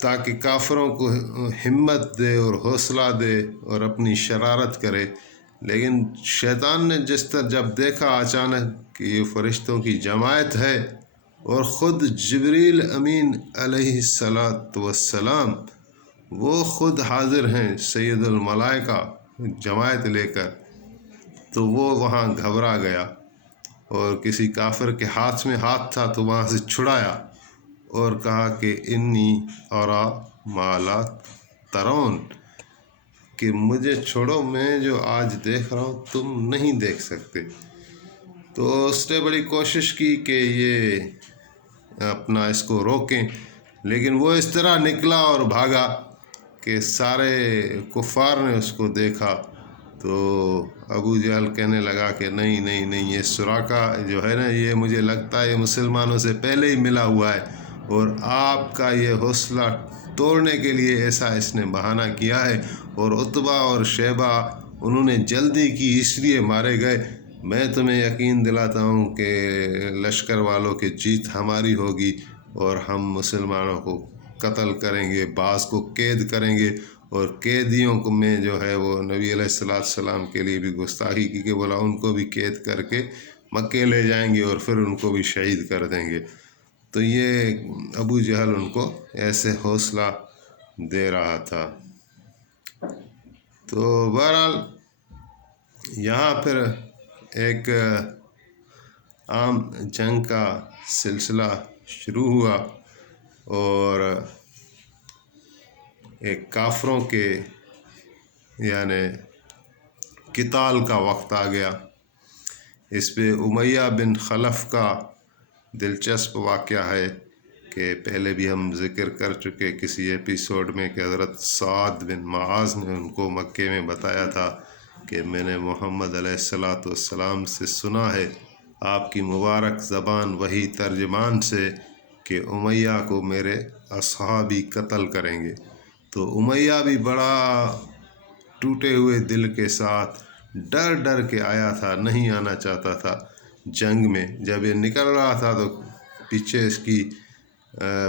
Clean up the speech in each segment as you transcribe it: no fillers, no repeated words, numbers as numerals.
تاکہ کافروں کو ہمت دے اور حوصلہ دے اور اپنی شرارت کرے۔ لیکن شیطان نے جب دیکھا اچانک کہ یہ فرشتوں کی جماعت ہے اور خود جبریل امین علیہ السلام وہ خود حاضر ہیں سید الملائکہ جماعت لے کر، تو وہ وہاں گھبرا گیا اور کسی کافر کے ہاتھ میں ہاتھ تھا تو وہاں سے چھڑایا اور کہا کہ انی اورا ما لا ترون، کہ مجھے چھوڑو، میں جو آج دیکھ رہا ہوں تم نہیں دیکھ سکتے۔ تو اس نے بڑی کوشش کی کہ یہ اپنا اس کو روکیں، لیکن وہ اس طرح نکلا اور بھاگا کہ سارے کفار نے اس کو دیکھا۔ تو ابو جہل کہنے لگا کہ نہیں نہیں نہیں، یہ سراقہ جو ہے نا، یہ مجھے لگتا ہے یہ مسلمانوں سے پہلے ہی ملا ہوا ہے، اور آپ کا یہ حوصلہ توڑنے کے لیے ایسا اس نے بہانہ کیا ہے، اور عتبہ اور شیبہ انہوں نے جلدی کی اس لیے مارے گئے۔ میں تمہیں یقین دلاتا ہوں کہ لشکر والوں کی جیت ہماری ہوگی، اور ہم مسلمانوں کو قتل کریں گے، بعض کو قید کریں گے، اور قیدیوں کو میں جو ہے وہ نبی علیہ السلام کے لیے بھی گستاخی کی کہ بولا ان کو بھی قید کر کے مکے لے جائیں گے اور پھر ان کو بھی شہید کر دیں گے۔ تو یہ ابو جہل ان کو ایسے حوصلہ دے رہا تھا۔ تو بہرحال یہاں پھر ایک عام جنگ کا سلسلہ شروع ہوا، اور ایک کافروں کے یعنی قتال کا وقت آ گیا۔ اس پہ امیہ بن خلف کا دلچسپ واقعہ ہے کہ پہلے بھی ہم ذکر کر چکے کسی ایپیسوڈ میں کہ حضرت سعد بن معاذ نے ان کو مکے میں بتایا تھا کہ میں نے محمد علیہ السلام سے سنا ہے آپ کی مبارک زبان وہی ترجمان سے کہ امیہ کو میرے اصحابی قتل کریں گے۔ تو امیہ بھی بڑا ٹوٹے ہوئے دل کے ساتھ ڈر ڈر کے آیا تھا، نہیں آنا چاہتا تھا جنگ میں۔ جب یہ نکل رہا تھا تو پیچھے اس کی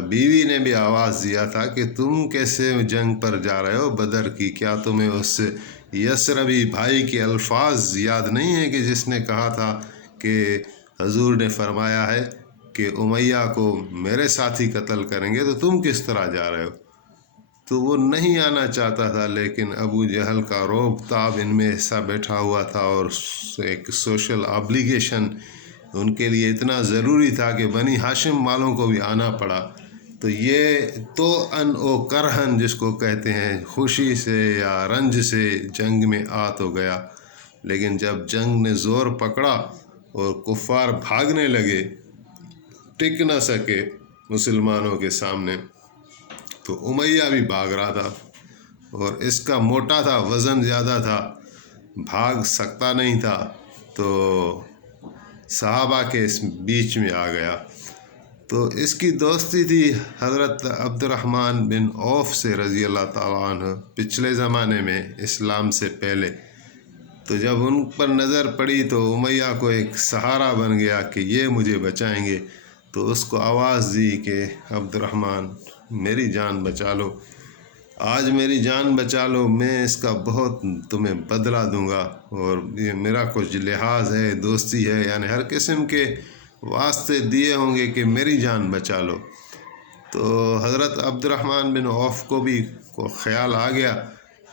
بیوی نے بھی آواز دیا تھا کہ تم کیسے جنگ پر جا رہے ہو بدر کی، کیا تمہیں اس یسربی بھائی کے الفاظ یاد نہیں ہیں کہ جس نے کہا تھا کہ حضور نے فرمایا ہے کہ امیہ کو میرے ساتھی قتل کریں گے، تو تم کس طرح جا رہے ہو؟ تو وہ نہیں آنا چاہتا تھا، لیکن ابو جہل کا رعب تاب ان میں ایسا بیٹھا ہوا تھا، اور ایک سوشل آبلیگیشن ان کے لیے اتنا ضروری تھا کہ بنی ہاشم والوں کو بھی آنا پڑا۔ تو یہ تو ان او کرہن جس کو کہتے ہیں، خوشی سے یا رنج سے جنگ میں آ تو گیا، لیکن جب جنگ نے زور پکڑا اور کفار بھاگنے لگے، ٹک نہ سکے مسلمانوں کے سامنے، تو امیہ بھی بھاگ رہا تھا، اور اس کا موٹا تھا، وزن زیادہ تھا، بھاگ سکتا نہیں تھا، تو صحابہ کے اس بیچ میں آ گیا۔ تو اس کی دوستی تھی حضرت عبد الرحمن بن عوف سے رضی اللہ تعالیٰ عنہ پچھلے زمانے میں، اسلام سے پہلے۔ تو جب ان پر نظر پڑی تو امیہ کو ایک سہارا بن گیا کہ یہ مجھے بچائیں گے، تو اس کو آواز دی کہ عبد الرحمن میری جان بچا لو، آج میری جان بچا لو، میں اس کا بہت تمہیں بدلہ دوں گا، اور یہ میرا کچھ لحاظ ہے، دوستی ہے، یعنی ہر قسم کے واسطے دیے ہوں گے کہ میری جان بچا لو۔ تو حضرت عبد الرحمن بن عوف کو بھی خیال آ گیا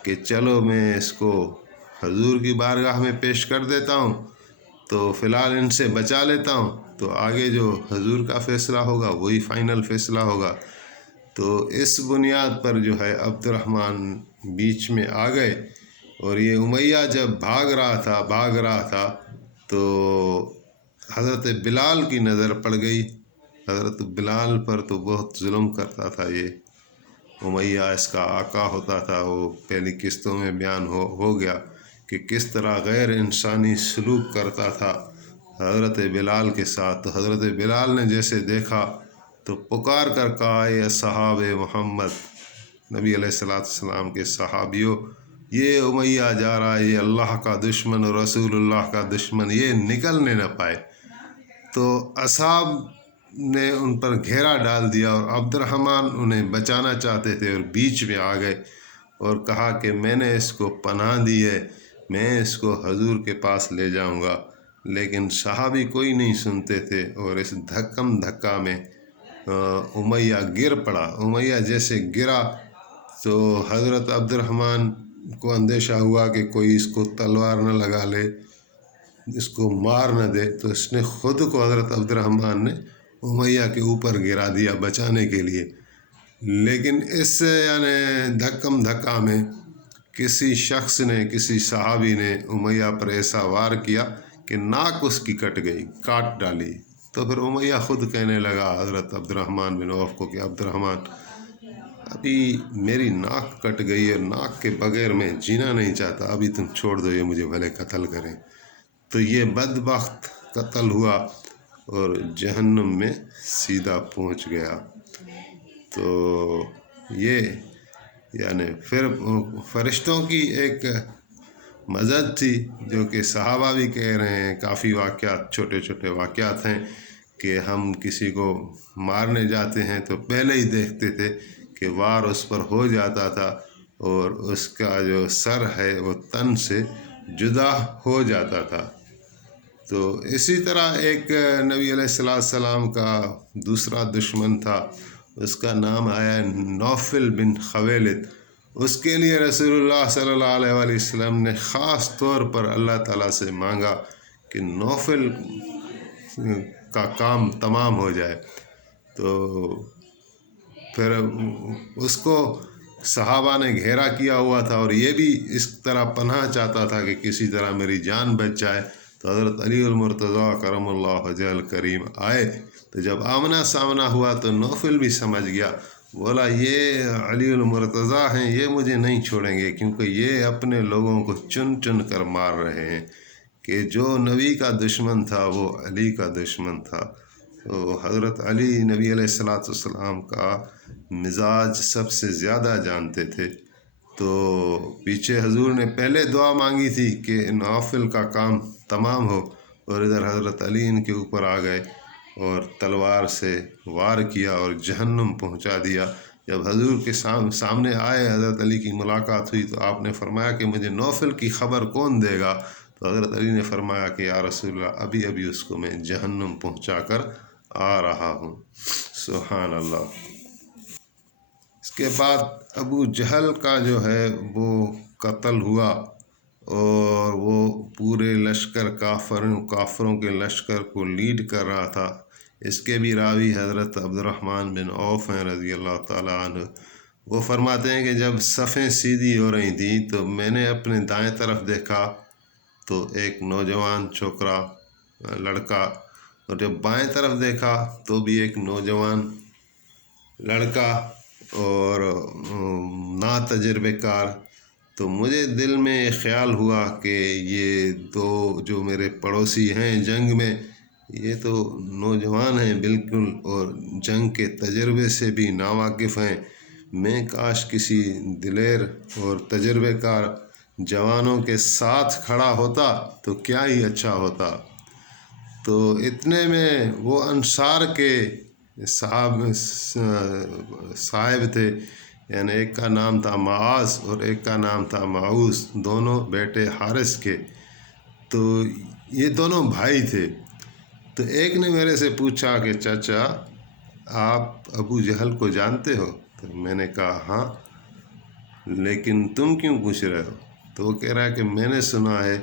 کہ چلو میں اس کو حضور کی بارگاہ میں پیش کر دیتا ہوں، تو فی الحال ان سے بچا لیتا ہوں، تو آگے جو حضور کا فیصلہ ہوگا وہی فائنل فیصلہ ہوگا۔ تو اس بنیاد پر جو ہے عبد الرحمن بیچ میں آ گئے، اور یہ امیہ جب بھاگ رہا تھا تو حضرت بلال کی نظر پڑ گئی۔ حضرت بلال پر تو بہت ظلم کرتا تھا یہ امیہ، اس کا آقا ہوتا تھا، وہ پہلی قسطوں میں بیان ہو گیا کہ کس طرح غیر انسانی سلوک کرتا تھا حضرت بلال کے ساتھ۔ تو حضرت بلال نے جیسے دیکھا تو پکار کر کہا، اے اصحاب محمد، نبی علیہ السلام کے صحابیوں، یہ امیہ جا رہا ہے، یہ اللہ کا دشمن اور رسول اللہ کا دشمن، یہ نکلنے نہ پائے۔ تو اصحاب نے ان پر گھیرا ڈال دیا اور عبد الرحمن انہیں بچانا چاہتے تھے اور بیچ میں آ گئے اور کہا کہ میں نے اس کو پناہ دی ہے، میں اس کو حضور کے پاس لے جاؤں گا، لیکن صحابی کوئی نہیں سنتے تھے اور اس دھکم دھکا میں امیہ گر پڑا۔ امیہ جیسے گرا تو حضرت عبد الرحمن کو اندیشہ ہوا کہ کوئی اس کو تلوار نہ لگا لے، اس کو مار نہ دے، تو اس نے خود کو حضرت عبد الرحمن نے امیہ کے اوپر گرا دیا بچانے کے لیے۔ لیکن اس دھکم دھکا میں کسی شخص نے، کسی صحابی نے امیہ پر ایسا وار کیا کہ ناک اس کی کٹ گئی، کاٹ ڈالی۔ تو پھر امیہ خود کہنے لگا حضرت عبد الرحمن بن عوف کو کہ عبد الرحمن، ابھی میری ناک کٹ گئی ہے، ناک کے بغیر میں جینا نہیں چاہتا، ابھی تم چھوڑ دو، یہ مجھے بھلے قتل کریں۔ تو یہ بدبخت قتل ہوا اور جہنم میں سیدھا پہنچ گیا۔ تو یہ پھر فرشتوں کی ایک مدد تھی، جو کہ صحابہ بھی کہہ رہے ہیں، کافی واقعات، چھوٹے چھوٹے واقعات ہیں کہ ہم کسی کو مارنے جاتے ہیں تو پہلے ہی دیکھتے تھے کہ وار اس پر ہو جاتا تھا اور اس کا جو سر ہے وہ تن سے جدا ہو جاتا تھا۔ تو اسی طرح ایک نبی علیہ السلام کا دوسرا دشمن تھا، اس کا نام آیا نوفل بن خویلد۔ اس کے لیے رسول اللہ صلی اللہ علیہ وآلہ وسلم نے خاص طور پر اللہ تعالیٰ سے مانگا کہ نوفل کا کام تمام ہو جائے۔ تو پھر اس کو صحابہ نے گھیرا کیا ہوا تھا اور یہ بھی اس طرح پناہ چاہتا تھا کہ کسی طرح میری جان بچ جائے۔ تو حضرت علی المرتضیٰ کرم اللہ وجہہ الکریم آئے، تو جب آمنا سامنا ہوا تو نوفل بھی سمجھ گیا، بولا یہ علی المرتضیٰ ہیں، یہ مجھے نہیں چھوڑیں گے، کیونکہ یہ اپنے لوگوں کو چن چن کر مار رہے ہیں، کہ جو نبی کا دشمن تھا وہ علی کا دشمن تھا۔ تو حضرت علی نبی علیہ السلام کا مزاج سب سے زیادہ جانتے تھے۔ تو پیچھے حضور نے پہلے دعا مانگی تھی کہ نوفل کا کام تمام ہو، اور ادھر حضرت علی ان کے اوپر آ گئے اور تلوار سے وار کیا اور جہنم پہنچا دیا۔ جب حضور کے سامنے آئے، حضرت علی کی ملاقات ہوئی، تو آپ نے فرمایا کہ مجھے نوفل کی خبر کون دے گا؟ تو حضرت علی نے فرمایا کہ یا رسول اللہ، ابھی ابھی اس کو میں جہنم پہنچا کر آ رہا ہوں۔ سبحان اللہ۔ اس کے بعد ابو جہل کا جو ہے وہ قتل ہوا، اور وہ پورے لشکر کافروں کے لشکر کو لیڈ کر رہا تھا۔ اس کے بھی راوی حضرت عبد الرحمن بن عوف ہیں رضی اللہ تعالیٰ عنہ۔ وہ فرماتے ہیں کہ جب صفیں سیدھی ہو رہی تھیں تو میں نے اپنے دائیں طرف دیکھا تو ایک نوجوان چھوکرا لڑکا، اور جب بائیں طرف دیکھا تو بھی ایک نوجوان لڑکا اور نا تجربے کار۔ تو مجھے دل میں یہ خیال ہوا کہ یہ دو جو میرے پڑوسی ہیں جنگ میں، یہ تو نوجوان ہیں بالکل، اور جنگ کے تجربے سے بھی ناواقف ہیں۔ میں کاش کسی دلیر اور تجربے کار جوانوں کے ساتھ کھڑا ہوتا تو کیا ہی اچھا ہوتا۔ تو اتنے میں وہ انصار کے صاحب تھے، یعنی ایک کا نام تھا معاذ اور ایک کا نام تھا معوذ، دونوں بیٹے حارث کے۔ تو یہ دونوں بھائی تھے۔ تو ایک نے میرے سے پوچھا کہ چچا، آپ ابو جہل کو جانتے ہو؟ تو میں نے کہا ہاں، لیکن تم کیوں پوچھ رہے ہو؟ تو وہ کہہ رہا ہے کہ میں نے سنا ہے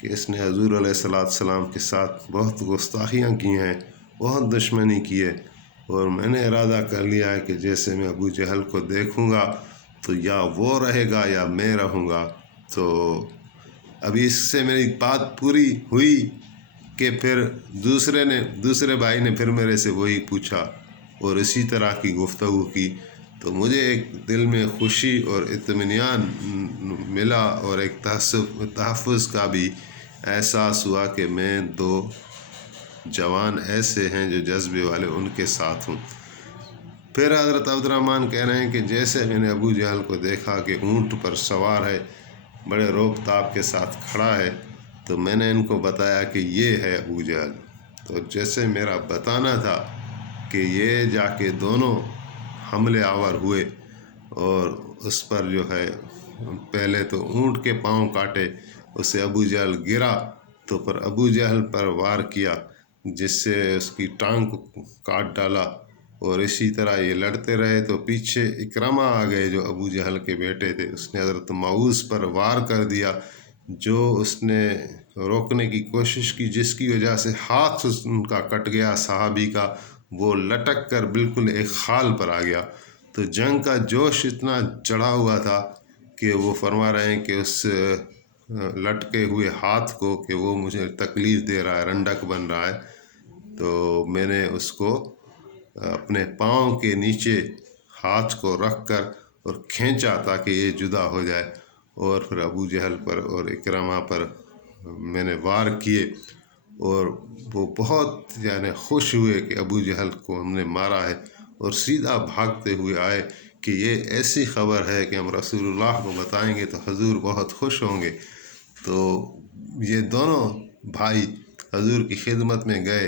کہ اس نے حضور علیہ السلام کے ساتھ بہت گستاخیاں کی ہیں، بہت دشمنی کی ہے، اور میں نے ارادہ کر لیا ہے کہ جیسے میں ابو جہل کو دیکھوں گا تو یا وہ رہے گا یا میں رہوں گا۔ تو ابھی اس سے میری بات پوری ہوئی کہ پھر دوسرے بھائی نے پھر میرے سے وہی پوچھا اور اسی طرح کی گفتگو کی۔ تو مجھے ایک دل میں خوشی اور اطمینان ملا، اور ایک تحفظ کا بھی احساس ہوا کہ میں دو جوان ایسے ہیں جو جذبے والے، ان کے ساتھ ہوں۔ پھر حضرت عبد الرحمن کہہ رہے ہیں کہ جیسے میں نے ابو جہل کو دیکھا کہ اونٹ پر سوار ہے، بڑے روب تاب کے ساتھ کھڑا ہے، تو میں نے ان کو بتایا کہ یہ ہے ابو جہل۔ تو جیسے میرا بتانا تھا کہ یہ جا کے دونوں حملے آور ہوئے اور اس پر جو ہے پہلے تو اونٹ کے پاؤں کاٹے، اسے ابو جہل گرا تو پر ابو جہل پر وار کیا جس سے اس کی ٹانگ کو کاٹ ڈالا، اور اسی طرح یہ لڑتے رہے تو پیچھے اکرمہ آ گئے جو ابو جہل کے بیٹے تھے، اس نے حضرت معوذ پر وار کر دیا جو اس نے روکنے کی کوشش کی، جس کی وجہ سے ہاتھ ان کا کٹ گیا صحابی کا، وہ لٹک کر بالکل ایک خال پر آ گیا۔ تو جنگ کا جوش اتنا چڑھا ہوا تھا کہ وہ فرما رہے ہیں کہ اس لٹکے ہوئے ہاتھ کو کہ وہ مجھے تکلیف دے رہا ہے، رنڈک بن رہا ہے، تو میں نے اس کو اپنے پاؤں کے نیچے ہاتھ کو رکھ کر اور کھینچا تاکہ یہ جدا ہو جائے، اور پھر ابو جہل پر اور اکرمہ پر میں نے وار کیے، اور وہ بہت یعنی خوش ہوئے کہ ابو جہل کو ہم نے مارا ہے، اور سیدھا بھاگتے ہوئے آئے کہ یہ ایسی خبر ہے کہ ہم رسول اللہ کو بتائیں گے تو حضور بہت خوش ہوں گے۔ تو یہ دونوں بھائی حضور کی خدمت میں گئے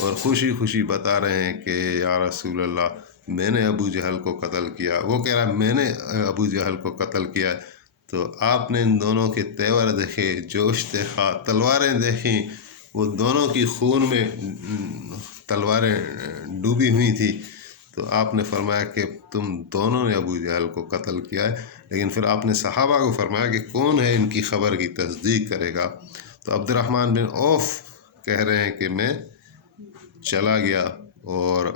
اور خوشی خوشی بتا رہے ہیں کہ یا رسول اللہ میں نے ابو جہل کو قتل کیا، وہ کہہ رہا ہے میں نے ابو جہل کو قتل کیا ہے۔ تو آپ نے ان دونوں کے تیور دیکھے، جوش دیکھا، تلواریں دیکھیں، وہ دونوں کی خون میں تلواریں ڈوبی ہوئی تھی، تو آپ نے فرمایا کہ تم دونوں نے ابو جہل کو قتل کیا ہے، لیکن پھر آپ نے صحابہ کو فرمایا کہ کون ہے ان کی خبر کی تصدیق کرے گا؟ تو عبد الرحمن بن عوف کہہ رہے ہیں کہ میں چلا گیا اور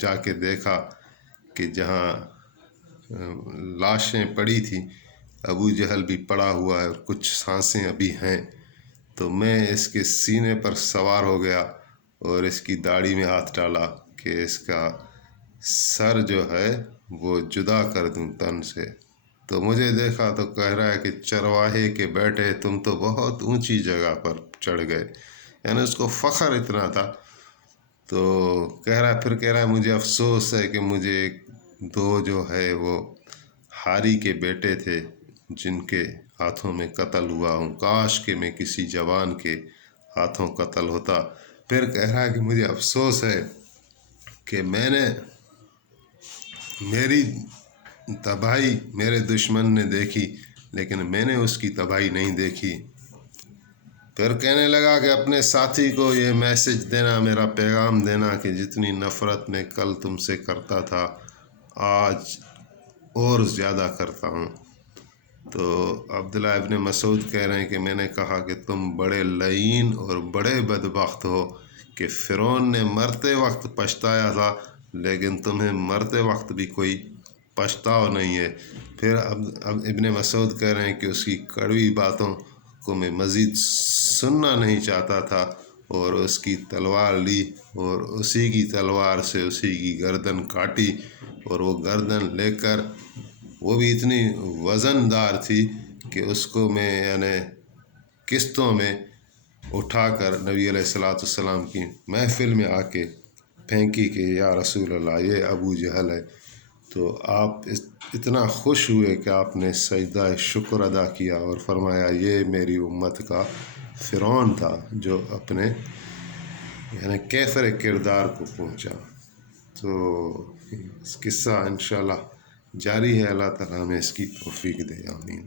جا کے دیکھا کہ جہاں لاشیں پڑی تھیں ابو جہل بھی پڑا ہوا ہے اور کچھ سانسیں ابھی ہیں، تو میں اس کے سینے پر سوار ہو گیا اور اس کی داڑھی میں ہاتھ ڈالا کہ اس کا سر جو ہے وہ جدا کر دوں تن سے۔ تو مجھے دیکھا تو کہہ رہا ہے کہ چرواہے کے بیٹے تم تو بہت اونچی جگہ پر چڑھ گئے، یعنی اس کو فخر اتنا تھا۔ تو کہہ رہا ہے مجھے افسوس ہے کہ مجھے دو جو ہے وہ ہاری کے بیٹے تھے جن کے ہاتھوں میں قتل ہوا ہوں، کاش کہ میں کسی جوان کے ہاتھوں قتل ہوتا۔ پھر کہہ رہا ہے کہ مجھے افسوس ہے کہ میں نے میری تباہی میرے دشمن نے دیکھی لیکن میں نے اس کی تباہی نہیں دیکھی۔ پھر کہنے لگا کہ اپنے ساتھی کو یہ میسج دینا، میرا پیغام دینا کہ جتنی نفرت میں کل تم سے کرتا تھا آج اور زیادہ کرتا ہوں۔ تو عبداللہ ابن مسعود کہہ رہے ہیں کہ میں نے کہا کہ تم بڑے لعین اور بڑے بدبخت ہو کہ فرعون نے مرتے وقت پچھتایا تھا لیکن تمہیں مرتے وقت بھی کوئی پچھتاؤ نہیں ہے۔ پھر اب ابن مسعود کہہ رہے ہیں کہ اس کی کڑوی باتوں کو میں مزید سننا نہیں چاہتا تھا، اور اس کی تلوار لی اور اسی کی تلوار سے اسی کی گردن کاٹی، اور وہ گردن لے کر وہ بھی اتنی وزن دار تھی کہ اس کو میں یعنی قسطوں میں اٹھا کر نبی علیہ السلام کی محفل میں آ کے پھینکی کہ یا رسول اللہ یہ ابو جہل ہے۔ تو آپ اتنا خوش ہوئے کہ آپ نے سجدہ شکر ادا کیا اور فرمایا یہ میری امت کا فرعون تھا جو اپنے یعنی کیفر کردار کو پہنچا۔ تو قصہ انشاءاللہ جاری ہے، اللہ تعالیٰ ہمیں اس کی توفیق دے، آمین۔